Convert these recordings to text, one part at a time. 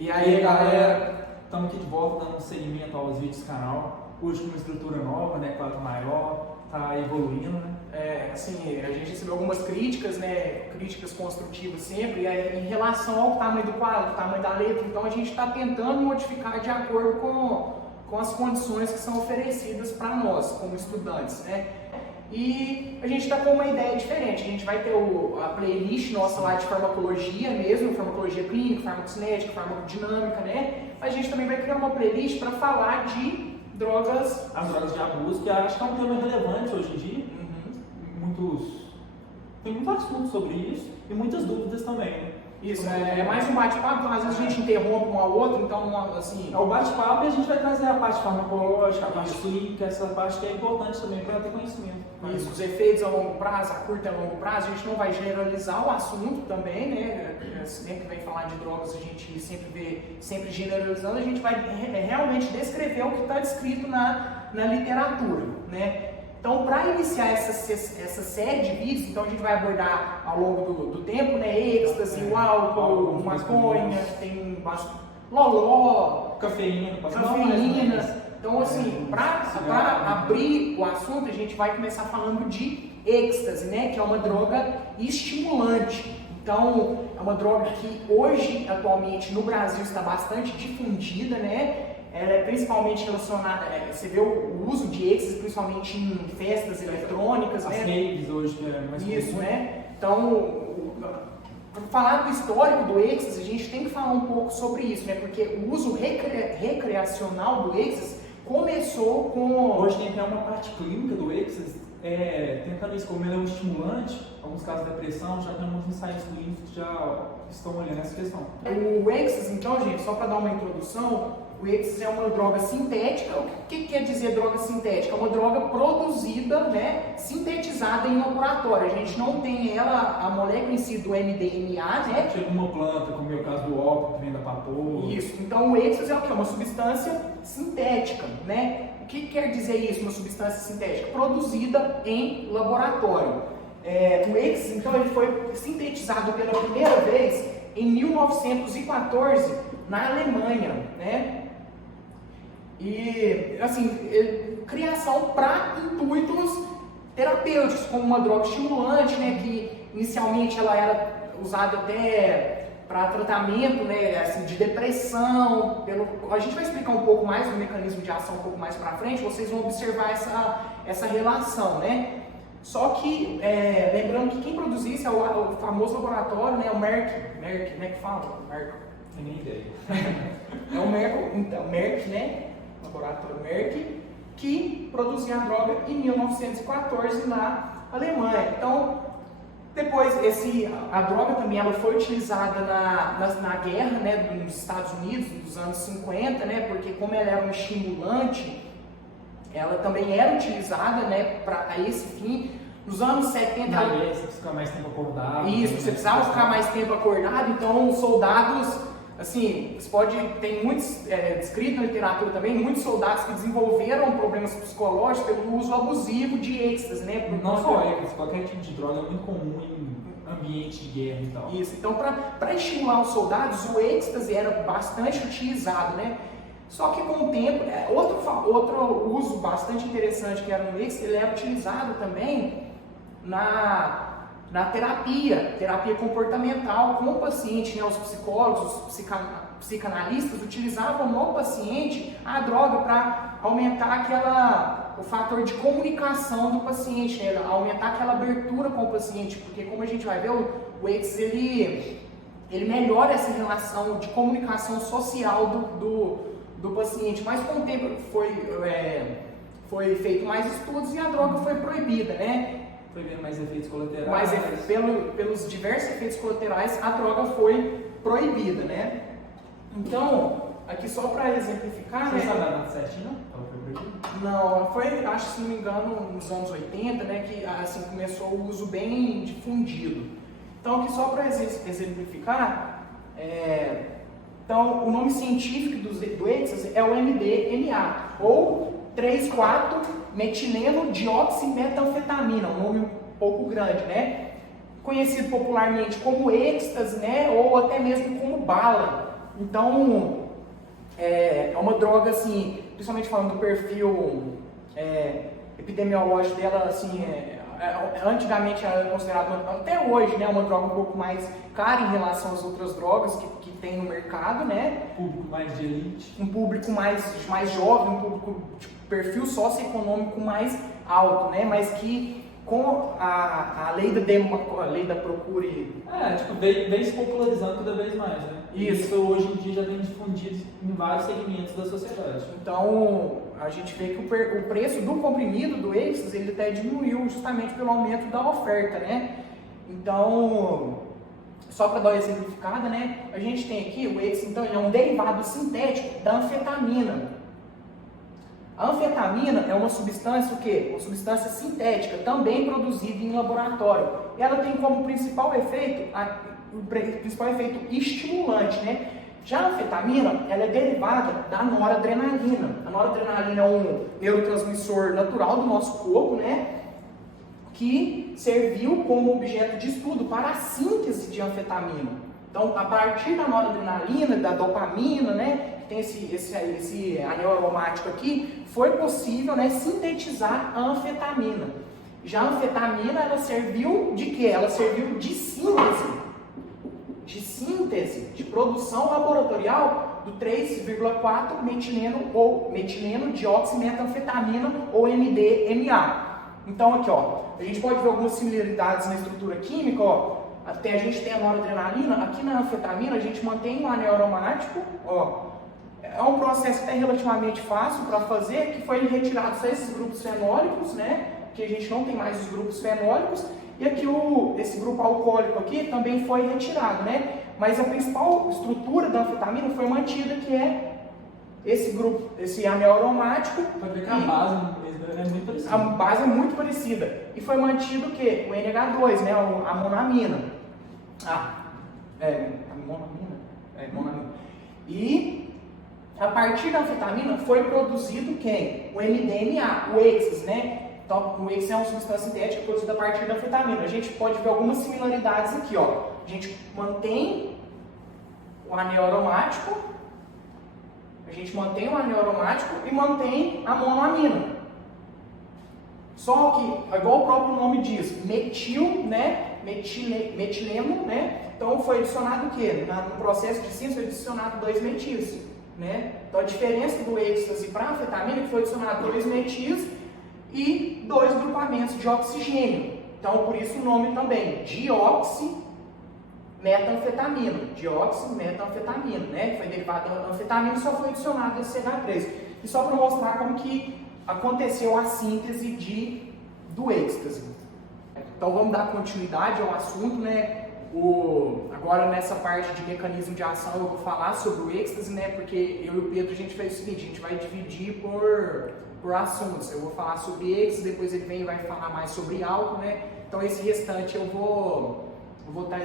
E aí, galera, estamos aqui de volta dando seguimento aos vídeos do canal. Hoje com uma estrutura nova, né, quadro maior, tá evoluindo, né? Assim, a gente recebeu algumas críticas, né, críticas construtivas sempre, em relação ao tamanho do quadro, tamanho da letra. Então a gente está tentando modificar de acordo com as condições que são oferecidas para nós, como estudantes, né? E a gente está com uma ideia diferente. A gente vai ter a playlist nossa lá de farmacologia mesmo, farmacologia clínica, farmacocinética, farmacodinâmica, né? A gente também vai criar uma playlist para falar de drogas... As drogas de abuso, que acho que é um tema relevante hoje em dia. Tem muito assunto sobre isso e muitas dúvidas também, né? Isso, é mais um bate-papo, então às vezes a gente interrompe um ao outro, então assim... É o bate-papo e a gente vai trazer a parte farmacológica, a parte clínica, essa parte que é importante também para ter conhecimento. Isso, os efeitos a longo prazo, a curto e a longo prazo, a gente não vai generalizar o assunto também, né? Sempre que vem falar de drogas, a gente sempre generalizando, a gente vai realmente descrever o que está descrito na literatura, né? Então, para iniciar essa série de vídeos, então a gente vai abordar ao longo do tempo, né, êxtase, o álcool, maconha, tem loló, cafeína. Então, assim, para abrir o assunto, a gente vai começar falando de êxtase, né, que é uma droga estimulante. Então, é uma droga que hoje, atualmente, no Brasil está bastante difundida, né? Ela é principalmente relacionada, você vê o uso de êxtase principalmente em festas eletrônicas, as né? raves hoje, é mais isso, comum, né? Então, para falar do histórico do êxtase, a gente tem que falar um pouco sobre isso, né? Porque o uso recreacional do êxtase começou com... Hoje tem até uma parte clínica do êxtase, tentando isso como ele é um estimulante, alguns casos de depressão, já tem alguns ensaios clínicos que já estão olhando essa questão. O êxtase, então, gente, só para dar uma introdução, o êxtase é uma droga sintética. O que quer dizer droga sintética? É uma droga produzida, né, sintetizada em laboratório. A gente não tem ela, a molécula em si do MDMA, né? Chega uma planta, como é o caso do ópio, que vem da papoula. Isso. Então o êxtase é o que? Uma substância sintética, né? O que quer dizer isso, uma substância sintética? Produzida em laboratório. O êxtase, então, ele foi sintetizado pela primeira vez em 1914 na Alemanha, né? E, assim, criação para intuitos terapêuticos, como uma droga estimulante, né? Que inicialmente ela era usada até para tratamento, né? Assim, de depressão. A gente vai explicar um pouco mais o mecanismo de ação um pouco mais para frente. Vocês vão observar essa relação, né? Só que, lembrando que quem produz isso é o famoso laboratório, né? O Merck, como é que fala? Merck. Tem nem ideia. É o Merck, né? Laboratório Merck, que produzia a droga em 1914 na Alemanha. Então, depois, a droga também ela foi utilizada na guerra, né, nos Estados Unidos, nos anos 50, né? Porque como ela era um estimulante, ela também era utilizada, né, para esse fim. Nos anos 70... Você precisa ficar mais tempo acordado. Isso, você precisava ficar mais tempo acordado, então os soldados, assim, tem muitos, descrito na literatura também, muitos soldados que desenvolveram problemas psicológicos pelo uso abusivo de êxtase, né? Não só êxtase, qualquer tipo de droga é muito comum em ambiente de guerra e tal. Isso, então para estimular os soldados, o êxtase era bastante utilizado, né? Só que com o tempo, outro uso bastante interessante que era no êxtase, ele era utilizado também na terapia comportamental com o paciente, né? Os psicólogos, os psicanalistas utilizavam no paciente a droga para aumentar o fator de comunicação do paciente, né? Aumentar aquela abertura com o paciente, porque como a gente vai ver, o êxtase ele melhora essa relação de comunicação social do paciente, mas com o tempo foi feito mais estudos e a droga foi proibida, né? Foi vendo mais efeitos colaterais. Mas pelos diversos efeitos colaterais, a droga foi proibida, né? Então, aqui só para exemplificar, Você né? sabe a data certinha, não? Foi proibido? Não, foi, acho que se não me engano, nos anos 80, né? Que assim começou o uso bem difundido. Então, aqui só para exemplificar, então o nome científico do êxtase é o MDMA, ou 3,4-metileno dioximetanfetamina, um nome um pouco grande, né? Conhecido popularmente como êxtase, né? Ou até mesmo como bala. Então, é uma droga, assim, principalmente falando do perfil epidemiológico dela, assim, antigamente era considerada, até hoje, né, uma droga um pouco mais cara em relação às outras drogas que tem no mercado, né? Público mais de elite. Um público mais jovem, um público de perfil socioeconômico mais alto, né? Mas que com a lei da procura e... vem se popularizando cada vez mais, né? Isso hoje em dia já vem difundido em vários segmentos da sociedade. Então, a gente vê que o preço do comprimido, do êxtase, ele até diminuiu justamente pelo aumento da oferta, né? Então, só para dar uma exemplificada, né? A gente tem aqui, o êxtase, então, ele é um derivado sintético da anfetamina. A anfetamina é uma substância, o quê? Uma substância sintética, também produzida em laboratório. Ela tem como principal efeito, o principal efeito estimulante, né? Já a anfetamina, ela é derivada da noradrenalina. A noradrenalina é um neurotransmissor natural do nosso corpo, né? Que serviu como objeto de estudo para a síntese de anfetamina. Então, a partir da noradrenalina, da dopamina, né? Que tem esse anel aromático aqui, foi possível, né, sintetizar a anfetamina. Já a anfetamina, ela serviu de quê? Ela serviu de síntese, de produção laboratorial do 3,4 metileno dioximetanfetamina ou MDMA. Então aqui, ó, a gente pode ver algumas similaridades na estrutura química, ó. Até a gente tem a noradrenalina, aqui na anfetamina a gente mantém um anel aromático, ó. É um processo até relativamente fácil para fazer, que foi retirado só esses grupos fenólicos, né? Que a gente não tem mais os grupos fenólicos. E aqui esse grupo alcoólico aqui também foi retirado, né? Mas a principal estrutura da anfetamina foi mantida, que é esse grupo, esse anel aromático. Pode ver que a base é muito parecida. A base é muito parecida. E foi mantido o quê? O NH2, né? A monamina. Monamina. E a partir da anfetamina foi produzido quem? O MDMA, o êxtase, né? Então, o êxtase é uma substância sintética produzida a partir da anfetamina. A gente pode ver algumas similaridades aqui, ó. A gente mantém o anel aromático, e mantém a monoamina. Só que, igual o próprio nome diz, metileno, né? Então foi adicionado o quê? No processo de síntese foi adicionado 2 metis, né? Então a diferença do êxtase para a anfetamina é que foi adicionado 2 metis e 2 grupamentos de oxigênio. Então, por isso o nome também, dioximetanfetamina, né? Que foi derivado da anfetamina e só foi adicionado esse CH3. E só para mostrar como que aconteceu a síntese do êxtase. Então, vamos dar continuidade ao assunto, né? Agora, nessa parte de mecanismo de ação, eu vou falar sobre o êxtase, né? Porque eu e o Pedro, a gente fez o seguinte, a gente vai dividir por assuntos. Eu vou falar sobre êxtase, depois ele vem e vai falar mais sobre álcool, né? Então, esse restante eu vou estar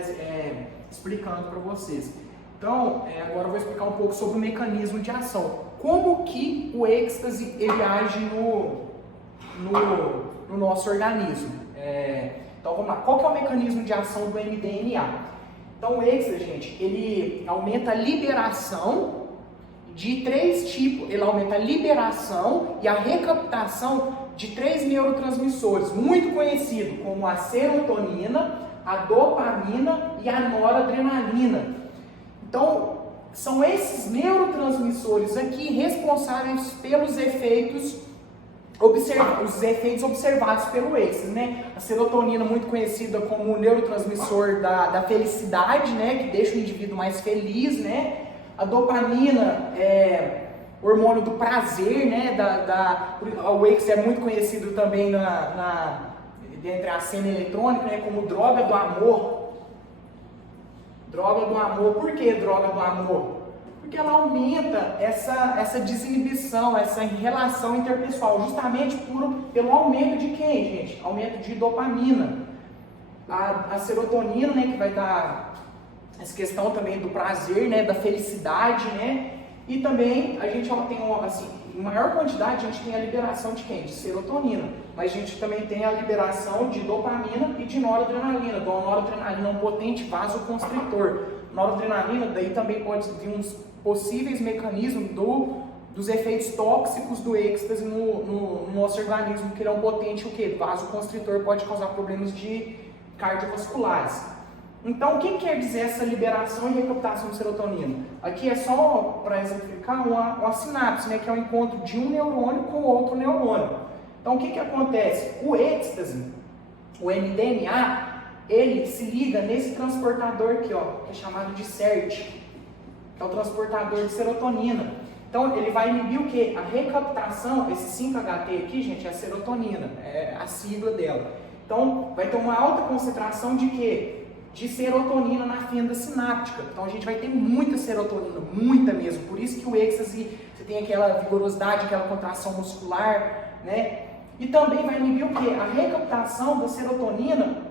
explicando para vocês. Então, agora eu vou explicar um pouco sobre o mecanismo de ação. Como que o êxtase ele age no nosso organismo. Então, vamos lá. Qual que é o mecanismo de ação do MDMA? Então, o êxtase, gente, ele aumenta a liberação de 3 tipos. Ele aumenta a liberação e a recaptação de 3 neurotransmissores, muito conhecidos como a serotonina, a dopamina e a noradrenalina. Então, são esses neurotransmissores aqui responsáveis pelos efeitos observados pelo êxtase, né? A serotonina, muito conhecida como o neurotransmissor da felicidade, né? Que deixa o indivíduo mais feliz, né? A dopamina é o hormônio do prazer, né? O êxtase é muito conhecido também entre a cena eletrônica, né? Como droga do amor. Droga do amor. Por que droga do amor? Porque ela aumenta essa desinibição, essa relação interpessoal, justamente pelo aumento de quem, gente? Aumento de dopamina. A serotonina, né, que vai dar essa questão também do prazer, né, da felicidade, né? E também a gente tem, assim, em maior quantidade, a gente tem a liberação de quem? De serotonina. Mas a gente também tem a liberação de dopamina e de noradrenalina. A noradrenalina é um potente vasoconstritor. noradrenalina, daí também pode vir uns possíveis mecanismos dos efeitos tóxicos do êxtase no nosso organismo, que ele é um potente vasoconstritor, pode causar problemas cardiovasculares. Então, o que quer dizer essa liberação e recaptação de serotonina? Aqui é só para exemplificar uma sinapse, né, que é o encontro de um neurônio com outro neurônio. Então, o que acontece? O êxtase, o MDMA, ele se liga nesse transportador aqui, ó, que é chamado de SERT, que é o transportador de serotonina. Então, ele vai inibir o quê? A recaptação, esse 5-HT aqui, gente, é a serotonina, é a sigla dela. Então, vai ter uma alta concentração de quê? De serotonina na fenda sináptica. Então, a gente vai ter muita serotonina, muita mesmo. Por isso que o êxtase, você tem aquela vigorosidade, aquela contração muscular, né? E também vai inibir o quê? A recaptação da serotonina,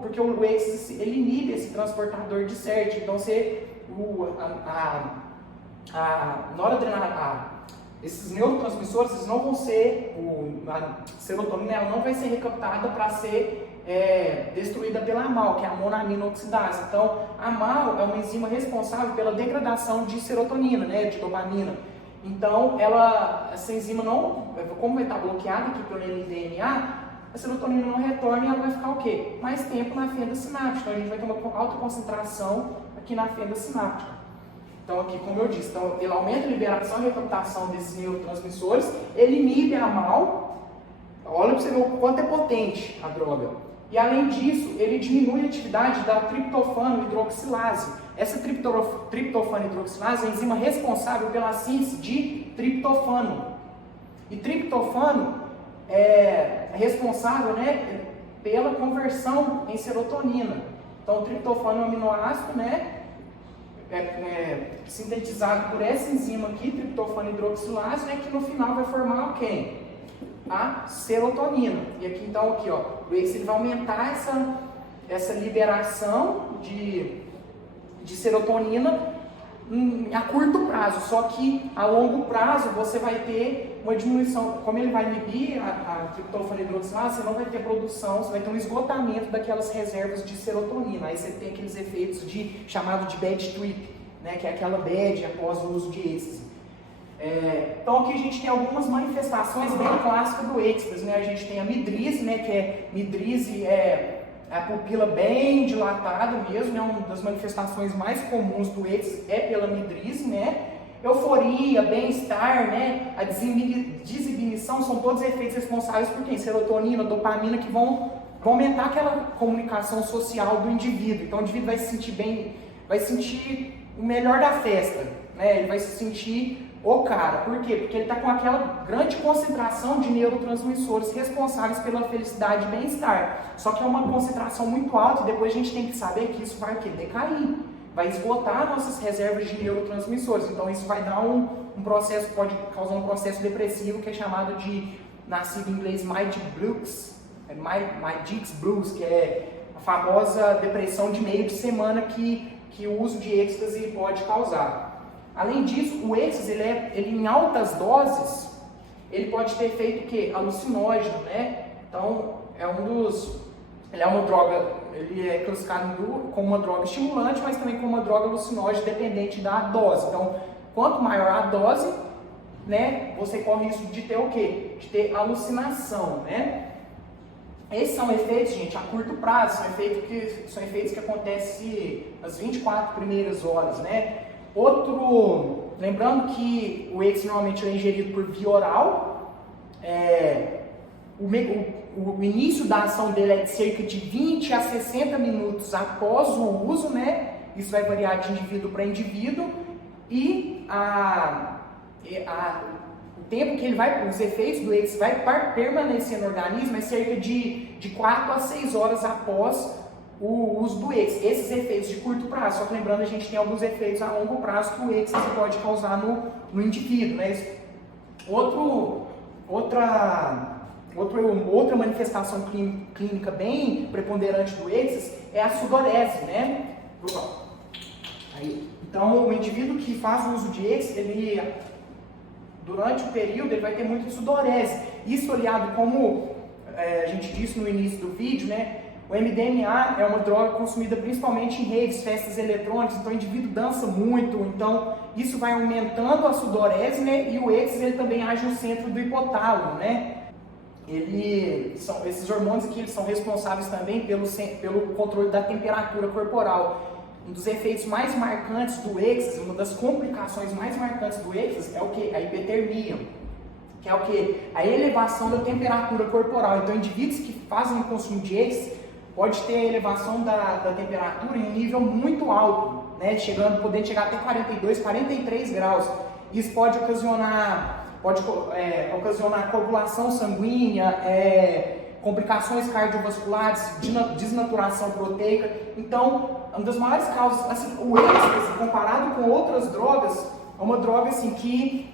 porque o êxtase, ele inibe esse transportador de SERT. Então, esses neurotransmissores, eles não vão ser, a serotonina ela não vai ser recaptada para ser destruída pela AMAL, que é a monoamina oxidase. Então, a AMAL é uma enzima responsável pela degradação de serotonina, né, de dopamina. Então, essa enzima como vai estar bloqueada aqui pelo MDMA, a serotonina não retorna e ela vai ficar o quê? Mais tempo na fenda sináptica. Então, a gente vai ter uma alta concentração aqui na fenda sináptica. Então, aqui, como eu disse, então, ele aumenta a liberação e recaptação desses neurotransmissores, ele inibe a AMAL, olha para você ver o quanto é potente a droga. E, além disso, ele diminui a atividade da triptofano hidroxilase. Essa triptofano hidroxilase é a enzima responsável pela síntese de triptofano. E triptofano é responsável, né, pela conversão em serotonina. Então, o triptofano é um aminoácido, né, sintetizado por essa enzima aqui, triptofano hidroxilase, né, que no final vai formar quem? A serotonina. E aqui então, aqui, ó, o êxtase vai aumentar essa liberação de serotonina a curto prazo, só que a longo prazo você vai ter uma diminuição, como ele vai inibir a triptofano hidroxilase, você não vai ter produção, você vai ter um esgotamento daquelas reservas de serotonina, aí você tem aqueles efeitos chamado de bad trip, né, que é aquela bad após o uso de êxtase. Então aqui a gente tem algumas manifestações bem clássicas do êxtase, né? A gente tem a midrise, né, que midrise é a pupila bem dilatada mesmo, né? Uma das manifestações mais comuns do êxtase é pela midrise, né? Euforia, bem-estar, né? A desinibição são todos efeitos responsáveis por quem? Serotonina, dopamina, que vão aumentar aquela comunicação social do indivíduo. Então o indivíduo vai se sentir bem, vai sentir o melhor da festa, né? Ele vai se sentir o cara. Por quê? Porque ele está com aquela grande concentração de neurotransmissores responsáveis pela felicidade e bem-estar. Só que é uma concentração muito alta e depois a gente tem que saber que isso vai o quê? Decair. Vai esgotar nossas reservas de neurotransmissores. Então isso vai dar um processo, pode causar um processo depressivo que é chamado de, nascido em inglês, My-Dix Blues, que é a famosa depressão de meio de semana que o uso de êxtase pode causar. Além disso, o êxtase, ele em altas doses, ele pode ter efeito o quê? Alucinógeno, né? Então, ele é uma droga, ele é classificado como uma droga estimulante, mas também como uma droga alucinógena dependente da dose. Então, quanto maior a dose, né, você corre risco de ter o quê? De ter alucinação, né? Esses são efeitos, gente, a curto prazo, são efeitos que acontecem nas 24 primeiras horas, né? Lembrando que o êxtase normalmente é ingerido por via oral, o início da ação dele é de cerca de 20 a 60 minutos após o uso, né? Isso vai variar de indivíduo para indivíduo, e o tempo que os efeitos do êxtase vai permanecer no organismo é cerca de 4 a 6 horas após o uso do êxtase. Esses efeitos de curto prazo, só que lembrando, a gente tem alguns efeitos a longo prazo que o êxtase pode causar no indivíduo, né? Outra manifestação clínica bem preponderante do êxtase é a sudorese, né? Então, o indivíduo que faz o uso de êxtase, durante o período, ele vai ter muita sudorese. Isso aliado, como a gente disse no início do vídeo, né? O MDMA é uma droga consumida principalmente em raves, festas eletrônicas, então o indivíduo dança muito, então isso vai aumentando a sudorese, né? E o êxtase ele também age no centro do hipotálamo, né? Esses hormônios aqui eles são responsáveis também pelo controle da temperatura corporal. Um dos efeitos mais marcantes do êxtase, uma das complicações mais marcantes do êxtase é o que? A hipertermia, que é o que? A elevação da temperatura corporal. Então, indivíduos que fazem o consumo de êxtase pode ter a elevação da temperatura em um nível muito alto, né? Podendo chegar até 42, 43 graus. Isso pode ocasionar coagulação sanguínea, complicações cardiovasculares, desnaturação proteica. Então, uma das maiores causas, assim, o êxtase, comparado com outras drogas, é uma droga assim, que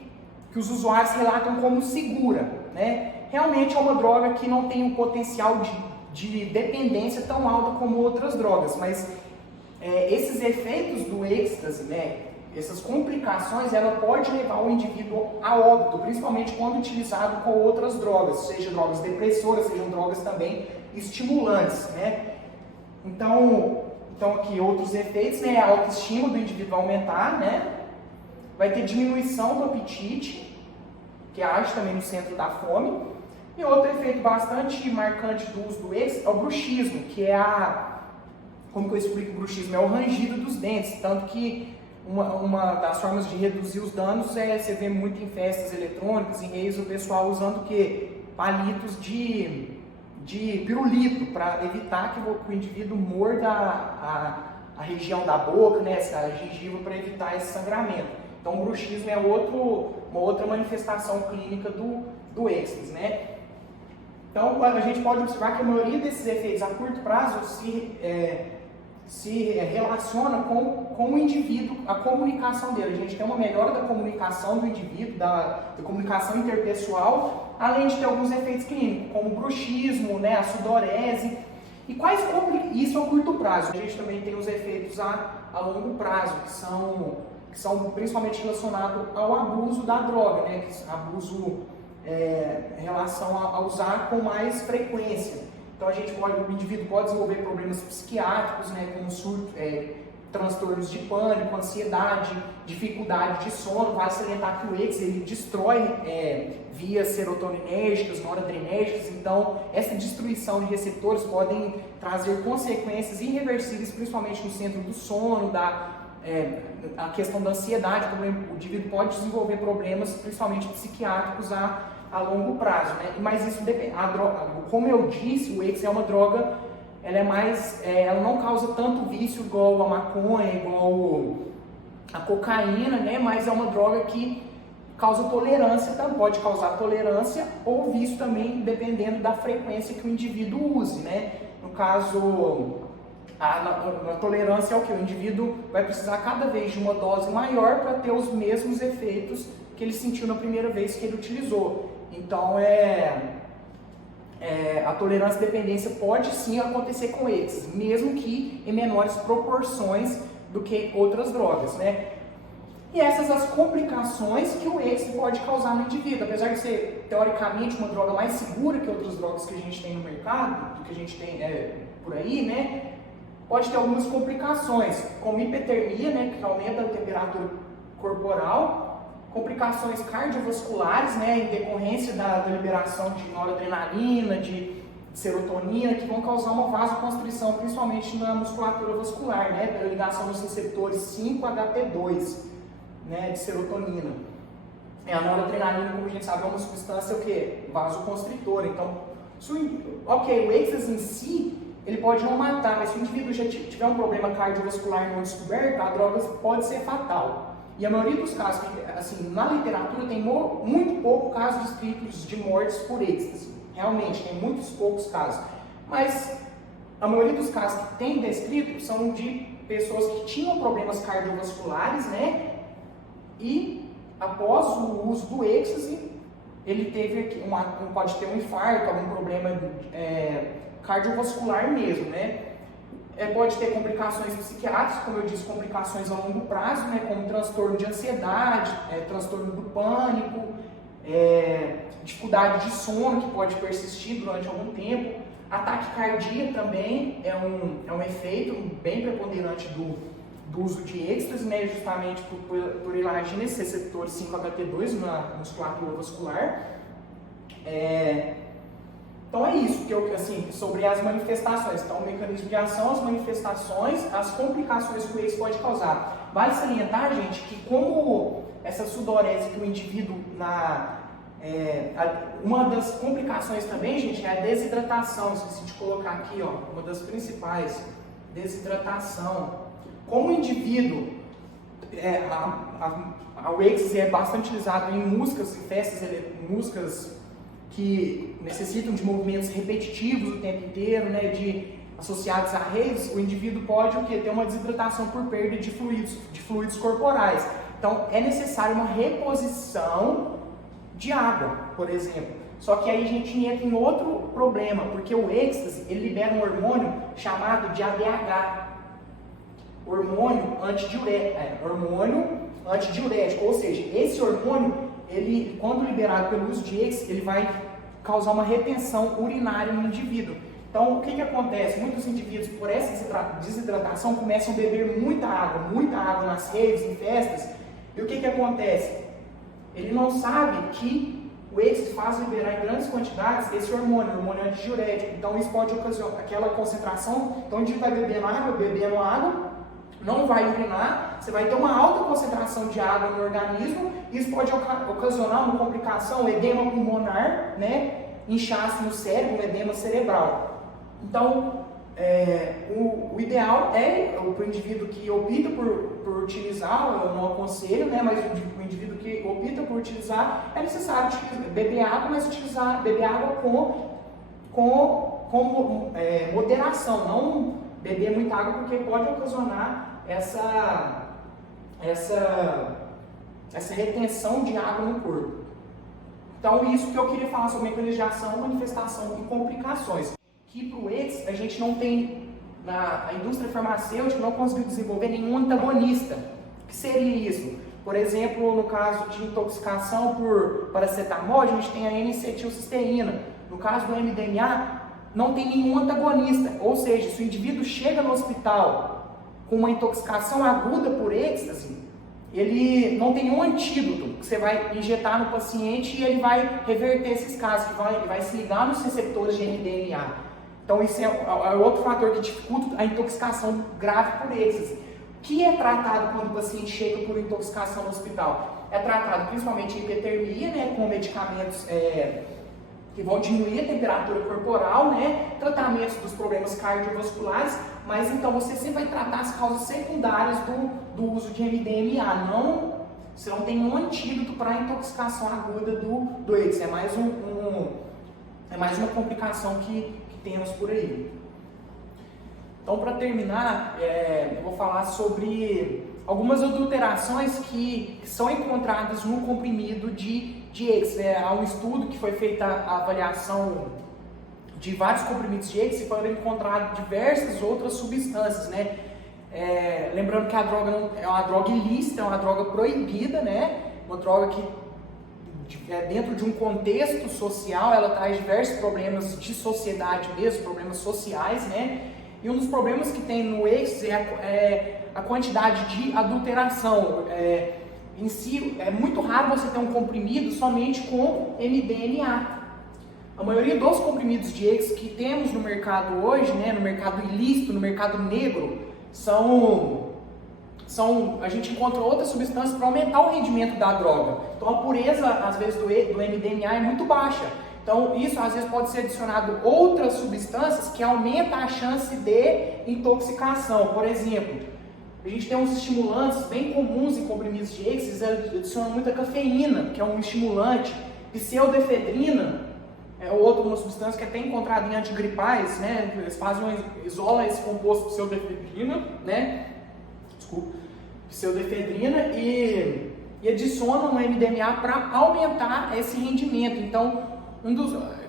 os usuários relatam como segura, né? Realmente é uma droga que não tem um potencial de dependência tão alto como outras drogas, mas esses efeitos do êxtase, né? Essas complicações, ela pode levar o indivíduo a óbito, principalmente quando utilizado com outras drogas, seja drogas depressoras, sejam drogas também estimulantes, né? Então aqui outros efeitos, né? A autoestima do indivíduo vai aumentar, né? Vai ter diminuição do apetite, que age também no centro da fome. E outro efeito bastante marcante do uso do êxtase é o bruxismo, que é como que eu explico o bruxismo? É o rangido dos dentes, tanto que uma das formas de reduzir os danos você vê muito em festas eletrônicas, em raves, o pessoal usando o quê? Palitos de pirulito, para evitar que o indivíduo morda a região da boca, né, essa gengiva, para evitar esse sangramento. Então o bruxismo é uma outra manifestação clínica do êxtase, né? Então a gente pode observar que a maioria desses efeitos a curto prazo se relaciona com o indivíduo, a comunicação dele. A gente tem uma melhora da comunicação do indivíduo, da comunicação interpessoal, além de ter alguns efeitos clínicos, como o bruxismo, né, a sudorese. E isso a curto prazo. A gente também tem os efeitos a longo prazo, que são principalmente relacionados ao abuso da droga, né, abuso em relação a usar com mais frequência. Então o indivíduo pode desenvolver problemas psiquiátricos, né, como transtornos de pânico, ansiedade, dificuldade de sono. Vale salientar que o êxtase ele destrói vias serotoninérgicas, noradrenérgicas. Então essa destruição de receptores podem trazer consequências irreversíveis, principalmente no centro do sono, a questão da ansiedade. O indivíduo pode desenvolver problemas, principalmente psiquiátricos, a longo prazo, né? Mas isso depende. Como eu disse, o êxtase é uma droga, ela não causa tanto vício igual a maconha, igual a cocaína, né? Mas é uma droga que causa tolerância, pode causar tolerância ou vício também, dependendo da frequência que o indivíduo use, né? No caso, a tolerância é o que? O indivíduo vai precisar cada vez de uma dose maior para ter os mesmos efeitos que ele sentiu na primeira vez que ele utilizou. Então, a tolerância e dependência pode sim acontecer com eles, mesmo que em menores proporções do que outras drogas, né? E essas as complicações que o êxtase pode causar no indivíduo. Apesar de ser, teoricamente, uma droga mais segura que outras drogas que a gente tem no mercado, do que a gente tem por aí, né? Pode ter algumas complicações, como hipertermia, né, que aumenta a temperatura corporal, complicações cardiovasculares, né, em decorrência da liberação de noradrenalina, de serotonina, que vão causar uma vasoconstrição, principalmente na musculatura vascular, né, pela ligação dos receptores 5-HT2, né, de serotonina. A noradrenalina, como a gente sabe, é uma substância o quê? Vasoconstritora. Então, o êxtase em si, ele pode não matar, mas se o indivíduo já tiver um problema cardiovascular não descoberto, a droga pode ser fatal. E a maioria dos casos, assim, na literatura tem muito pouco casos descritos de mortes por êxtase. Realmente, tem muitos poucos casos. Mas a maioria dos casos que tem descrito são de pessoas que tinham problemas cardiovasculares, né? E após o uso do êxtase, ele teve pode ter um infarto, algum problema cardiovascular mesmo, né? Pode ter complicações psiquiátricas, como eu disse, complicações a longo prazo, né, como transtorno de ansiedade, transtorno do pânico, dificuldade de sono, que pode persistir durante algum tempo, A taquicardia também é um efeito bem preponderante do uso de êxtase, né, justamente por ele agir nesses receptores 5-HT2 na musculatura vascular. Então é isso que sobre as manifestações. Então, o mecanismo de ação, as manifestações, as complicações que o êxtase pode causar. Vale salientar, gente, que como essa sudorese que o indivíduo uma das complicações também, gente, é a desidratação. Esqueci de colocar aqui, ó, uma das principais, desidratação. Como o indivíduo, o êxtase é bastante utilizado em músicas e festas, músicas que necessitam de movimentos repetitivos o tempo inteiro, né, associados a raves, o indivíduo pode ter uma desidratação por perda de fluidos corporais. Então, é necessário uma reposição de água, por exemplo. Só que aí a gente entra em outro problema, porque o êxtase, ele libera um hormônio chamado de ADH, hormônio antidiurético, ou seja, esse hormônio, ele, quando liberado pelo uso de êxtase, ele vai causar uma retenção urinária no indivíduo. Então, o que acontece? Muitos indivíduos, por essa desidratação, começam a beber muita água nas raves, em festas, e o que acontece? Ele não sabe que o êxtase faz liberar em grandes quantidades esse hormônio antidiurético. Então, isso pode ocasionar aquela concentração. Então, a gente vai bebendo água, não vai urinar, você vai ter uma alta concentração de água no organismo, e isso pode ocasionar uma complicação, edema pulmonar, né? Inchaço no cérebro, um edema cerebral. Então, o ideal é o indivíduo que opta por utilizar, eu não aconselho, né? Mas o indivíduo que opta por utilizar, é necessário beber água, mas beber água com moderação, não beber muita água, porque pode ocasionar essa retenção de água no corpo. Então, isso que eu queria falar sobre mecanismo de ação, manifestação e complicações. Que para o êxtase, a gente não tem, a indústria farmacêutica não conseguiu desenvolver nenhum antagonista. O que seria isso? Por exemplo, no caso de intoxicação por paracetamol, a gente tem a N-acetilcisteína. No caso do MDMA, não tem nenhum antagonista. Ou seja, se o indivíduo chega no hospital com uma intoxicação aguda por êxtase, ele não tem nenhum antídoto que você vai injetar no paciente e ele vai reverter esses casos, ele vai se ligar nos receptores de MDMA. Então, isso é outro fator que dificulta a intoxicação grave por êxtase. O que é tratado quando o paciente chega por intoxicação no hospital? É tratado principalmente a hipertermia, né, com medicamentos que vão diminuir a temperatura corporal, né, tratamentos dos problemas cardiovasculares, mas então você sempre vai tratar as causas secundárias do uso de MDMA. Você não tem um antídoto para a intoxicação aguda do êxtase, é mais uma complicação que temos por aí. Então, para terminar, eu vou falar sobre algumas adulterações que são encontradas no comprimido de êxtase. Há um estudo que foi feita a avaliação de vários comprimidos de êxtase e foram encontradas diversas outras substâncias, né? Lembrando que a droga é uma droga ilícita, é uma droga proibida, né? Uma droga que dentro de um contexto social, ela traz diversos problemas de sociedade mesmo, problemas sociais, né? E um dos problemas que tem no êxtase é a quantidade de adulteração. Em si, é muito raro você ter um comprimido somente com MDMA. A maioria dos comprimidos de êxtase que temos no mercado hoje, né, no mercado ilícito, no mercado negro, a gente encontra outras substâncias para aumentar o rendimento da droga. Então a pureza, às vezes, do MDMA é muito baixa. Então isso, às vezes, pode ser adicionado outras substâncias que aumentam a chance de intoxicação. Por exemplo, a gente tem uns estimulantes bem comuns em comprimidos de êxtase, eles adicionam muita cafeína, que é um estimulante. Pseudoefedrina é uma substância que é até encontrada em antigripais, né? Eles isolam esse composto pseudoefedrina, né? Pseudoefedrina e adicionam o MDMA para aumentar esse rendimento. Então,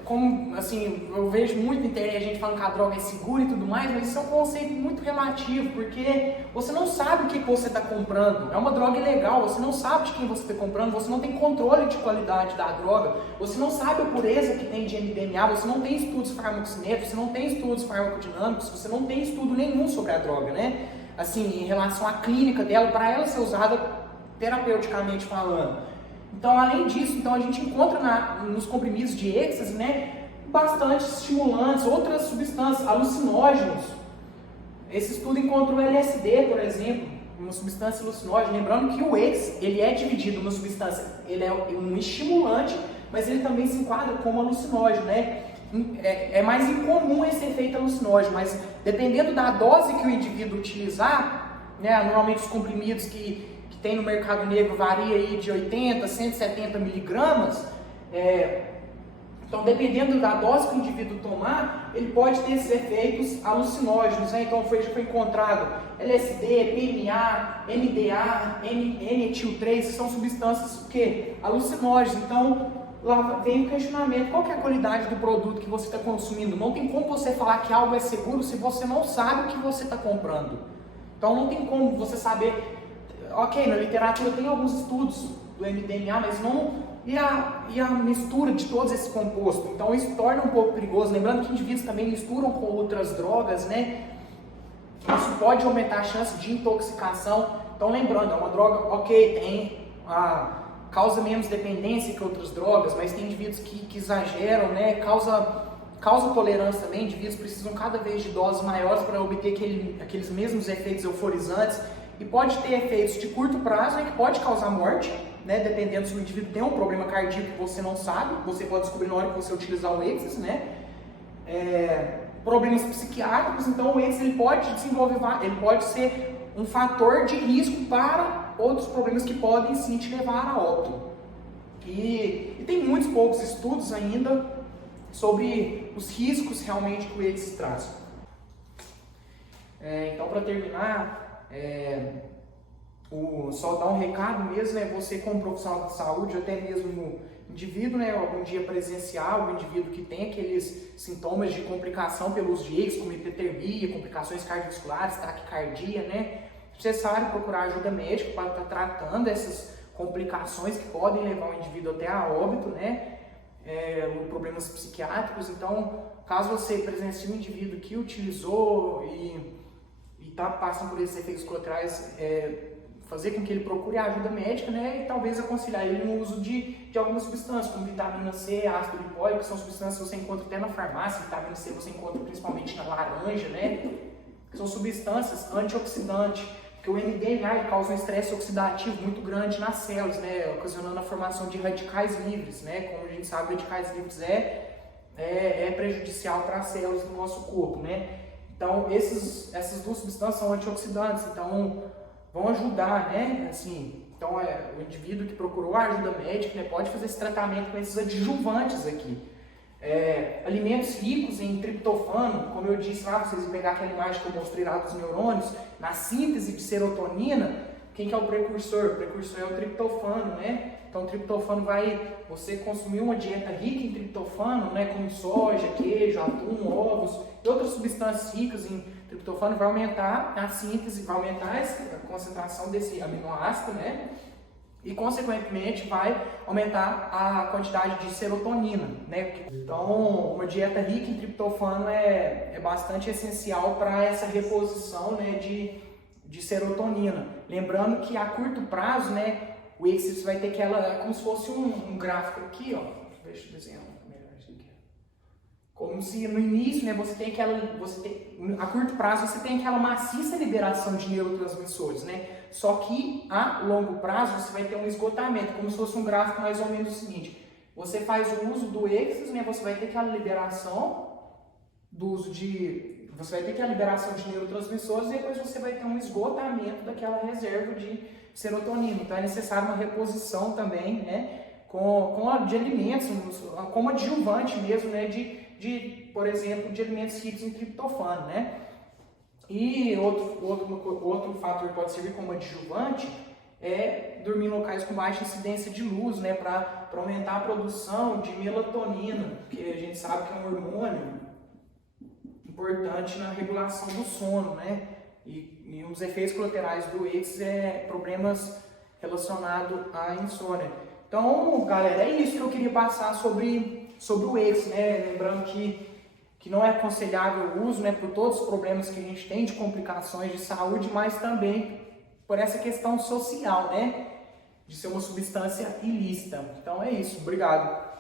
como, assim, eu vejo muito na internet a gente falando que a droga é segura e tudo mais, mas isso é um conceito muito relativo, porque você não sabe o que você está comprando. É uma droga ilegal, você não sabe de quem você está comprando, você não tem controle de qualidade da droga, você não sabe a pureza que tem de MDMA, você não tem estudos farmacocinéticos, você não tem estudos farmacodinâmicos, você não tem estudo nenhum sobre a droga, né? Assim, em relação à clínica dela, para ela ser usada terapeuticamente falando. Então, além disso, então a gente encontra nos comprimidos de êxtase, né, bastante estimulantes, outras substâncias, alucinógenos. Esse estudo encontrou LSD, por exemplo, uma substância alucinógena. Lembrando que o êxtase, ele é dividido numa substância, ele é um estimulante, mas ele também se enquadra como alucinógeno, né? É mais incomum esse efeito alucinógeno, mas dependendo da dose que o indivíduo utilizar, né, normalmente os comprimidos que tem no mercado negro varia aí de 80 a 170 miligramas, então dependendo da dose que o indivíduo tomar, ele pode ter esses efeitos alucinógenos, né? Então foi encontrado LSD, PMA, MDA, N-etil-3, que são substâncias alucinógenas. Então lá vem o questionamento: qual que é a qualidade do produto que você está consumindo? Não tem como você falar que algo é seguro se você não sabe o que você está comprando. Então não tem como você saber. Ok, na literatura tem alguns estudos do MDMA, mas não... E a mistura de todos esses compostos? Então isso torna um pouco perigoso. Lembrando que indivíduos também misturam com outras drogas, né? Isso pode aumentar a chance de intoxicação. Então lembrando, é uma droga, ok, causa menos dependência que outras drogas, mas tem indivíduos que exageram, né? Causa tolerância também. Indivíduos precisam cada vez de doses maiores para obter aqueles mesmos efeitos euforizantes. E pode ter efeitos de curto prazo, né, que pode causar morte, né, dependendo se o indivíduo tem um problema cardíaco que você não sabe, você pode descobrir na hora que você utilizar o êxtase, né? Problemas psiquiátricos, então o êxtase ele pode desenvolver, ele pode ser um fator de risco para outros problemas que podem sim te levar a óbito. E tem muitos poucos estudos ainda sobre os riscos realmente que o êxtase traz. Então, para terminar, só dar um recado mesmo, né? Você como profissional de saúde, até mesmo indivíduo, né? Algum dia presencial, o indivíduo que tem aqueles sintomas de complicação pelo uso de êxtase, como hipertermia, complicações cardiovasculares, taquicardia, né? É necessário procurar ajuda médica para estar tratando essas complicações que podem levar o indivíduo até a óbito, né? Problemas psiquiátricos. Então, caso você presencie um indivíduo que utilizou e está passando por esses efeitos colaterais, fazer com que ele procure a ajuda médica, né, e talvez aconselhar ele no uso de algumas substâncias, como vitamina C, ácido lipoico, que são substâncias que você encontra até na farmácia. Vitamina C você encontra principalmente na laranja, né, que são substâncias antioxidantes, porque o MDMA ele causa um estresse oxidativo muito grande nas células, né, ocasionando a formação de radicais livres, né, como a gente sabe, radicais livres é prejudicial para as células do nosso corpo, né. Então, essas duas substâncias são antioxidantes, então vão ajudar, né? Assim, então, o indivíduo que procurou a ajuda médica, né, pode fazer esse tratamento com esses adjuvantes aqui. Alimentos ricos em triptofano, como eu disse lá, vocês vão pegar aquela imagem que eu mostrei lá dos neurônios, na síntese de serotonina, quem que é o precursor? O precursor é o triptofano, né? Então, o triptofano você consumir uma dieta rica em triptofano, né, como soja, queijo, atum, ovos e outras substâncias ricas em triptofano, vai aumentar a síntese, vai aumentar a concentração desse aminoácido, né? E, consequentemente, vai aumentar a quantidade de serotonina, né? Então, uma dieta rica em triptofano é bastante essencial para essa reposição, né, de serotonina. Lembrando que a curto prazo, né, o êxtase vai ter como se fosse um gráfico aqui, ó. Deixa eu desenhar melhor isso aqui. Como se no início, né, a curto prazo você tem aquela maciça liberação de neurotransmissores, né? Só que a longo prazo você vai ter um esgotamento, como se fosse um gráfico mais ou menos o seguinte: você faz o uso do êxtase, né, você vai ter aquela liberação você vai ter aquela liberação de neurotransmissores e depois você vai ter um esgotamento daquela reserva de serotonina. Então é necessário uma reposição também, né, de alimentos, como adjuvante mesmo, né, por exemplo, de alimentos ricos em triptofano, né. E outro fator que pode servir como adjuvante é dormir em locais com baixa incidência de luz, né, para aumentar a produção de melatonina, que a gente sabe que é um hormônio importante na regulação do sono, né? E um dos efeitos colaterais do EX é problemas relacionados à insônia. Então, galera, é isso que eu queria passar sobre o EX, né? Lembrando que não é aconselhável o uso, né, por todos os problemas que a gente tem de complicações de saúde, mas também por essa questão social, né, de ser uma substância ilícita. Então é isso, obrigado.